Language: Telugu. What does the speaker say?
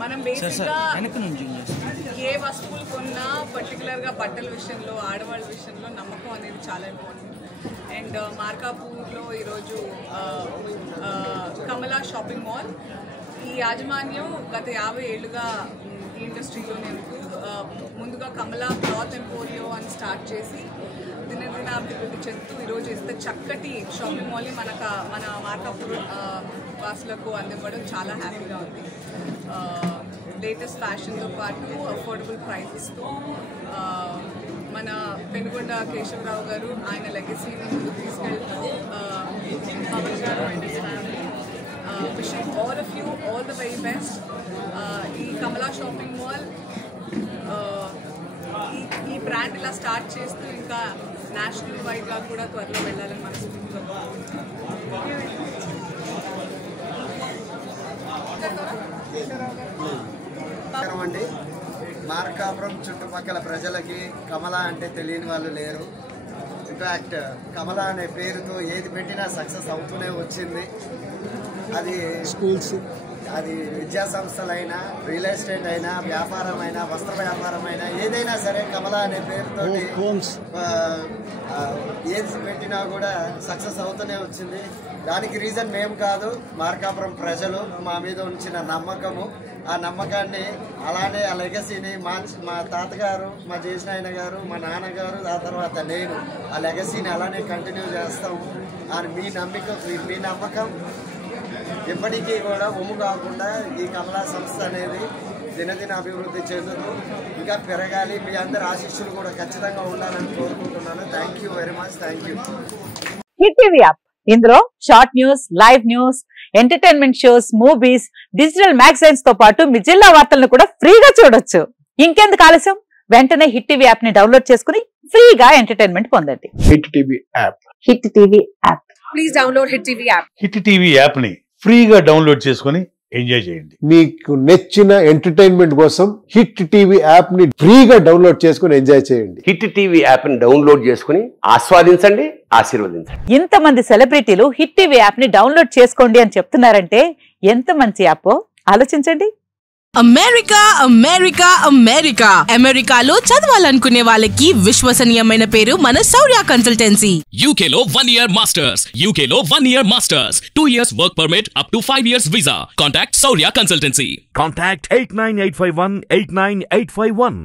మనం బేసిక్గా ఏ వస్తువులు కొన్నా పర్టికులర్గా బట్టల విషయంలో ఆడవాళ్ళ విషయంలో నమ్మకం అనేది చాలా ఇంపార్టెంట్. అండ్ మార్కాపూర్లో ఈరోజు కమలా షాపింగ్ మాల్ ఈ యాజమాన్యం గత 50 ఏళ్ళుగా ఈ ఇండస్ట్రీలో ఉంటూ ముందుగా కమలా క్లాత్ ఎంపోరియో అని స్టార్ట్ చేసి దినదినాభివృద్ధి చెందుతూ ఈరోజు ఇంత చక్కటి షాపింగ్ మాల్ని మన మార్కాపూర్ వాసులకు అందివ్వడం చాలా హ్యాపీగా ఉంది. లేటెస్ట్ ఫ్యాషన్తో పాటు అఫోర్డబుల్ ప్రైజెస్తో మన పెనుగొండ కేశవరావు గారు ఆయన లెగసీని ముందుకు తీసుకెళ్తూ పవన్ గారు and his family wishing all of you all the very best. ఈ కమలా షాపింగ్ మాల్ ఈ బ్రాండ్ ఇలా స్టార్ట్ చేస్తూ ఇంకా నేషనల్ వైడ్గా కూడా త్వరలో వెళ్ళాలని మనస్ఫూర్తిగా అండి. మార్కాపురం చుట్టుపక్కల ప్రజలకి కమలా అంటే తెలియని వాళ్ళు లేరు. ఇన్ఫ్యాక్ట్ కమలా అనే పేరుతో ఏది పెట్టినా సక్సెస్ అవుతూనే వచ్చింది. అది స్కూల్స్, అది విద్యా సంస్థలైనా, రియల్ ఎస్టేట్ అయినా, వ్యాపారం అయినా, వస్త్ర వ్యాపారం అయినా, ఏదైనా సరే కమలా అనే పేరుతో ఏది పెట్టినా కూడా సక్సెస్ అవుతూనే వచ్చింది. దానికి రీజన్ మేము కాదు, మార్కాపురం ప్రజలు మా మీద ఉంచిన నమ్మకము. ఆ నమ్మకాన్ని అలానే ఆ లెగసీని మా తాతగారు, మా జేసినాయన గారు, మా నాన్నగారు, ఆ తర్వాత నేను ఆ లెగసీని అలానే కంటిన్యూ చేస్తాము. మీ నమ్మకం ఎప్పటికీ కూడా ఒమ్ము కాకుండా ఈ కమలా సంస్థ అనేది దినదిన అభివృద్ధి చెందుతూ ఇంకా పెరగాలి. మీ అందరి ఆశీస్సులు కూడా ఖచ్చితంగా ఉండాలని కోరుకుంటున్నాను. Thank you very much. Thank you. Hit TV app, ఇందులో short news, live news, entertainment shows, movies, digital magazines తో పాటు మీ జిల్లా వార్తలను కూడా ఫ్రీగా చూడొచ్చు. ఇంకెందుకు ఆలస్యం, వెంటనే హిట్ టీవీ యాప్ ని డౌన్లోడ్ చేసుకుని ఫ్రీగా ఎంటర్టైన్మెంట్ పొందండి. Hit TV app. Hit TV app. Please download hit TV app. Hit TV app ని ఫ్రీగా డౌన్లోడ్ చేసుకుని ఎంజాయ్ చేయండి. మీకు నచ్చిన ఎంటర్టైన్మెంట్ కోసం హిట్ టీవీ యాప్ ని ఫ్రీగా డౌన్లోడ్ చేసుకుని ఎంజాయ్ చేయండి. హిట్ టీవీ యాప్ ని డౌన్లోడ్ చేసుకుని ఆస్వాదించండి, ఆశీర్వదించండి. ఇంతమంది సెలబ్రిటీలు హిట్ టీవీ యాప్ ని డౌన్లోడ్ చేసుకోండి అని చెప్తున్నారంటే ఎంత మంచి యాప్ ఆలోచించండి. అమెరికా అమెరికా అమెరికా అమెరికాలో చదవాలనుకునే వాళ్ళకి విశ్వసనీయమైన పేరు మన శౌర్య కన్సల్టెన్సీ. UK లో 1 year masters, UK లో 1 year masters, 2 years work permit up to 5 years visa. Contact Shaurya Consultancy. Contact 89851 89851.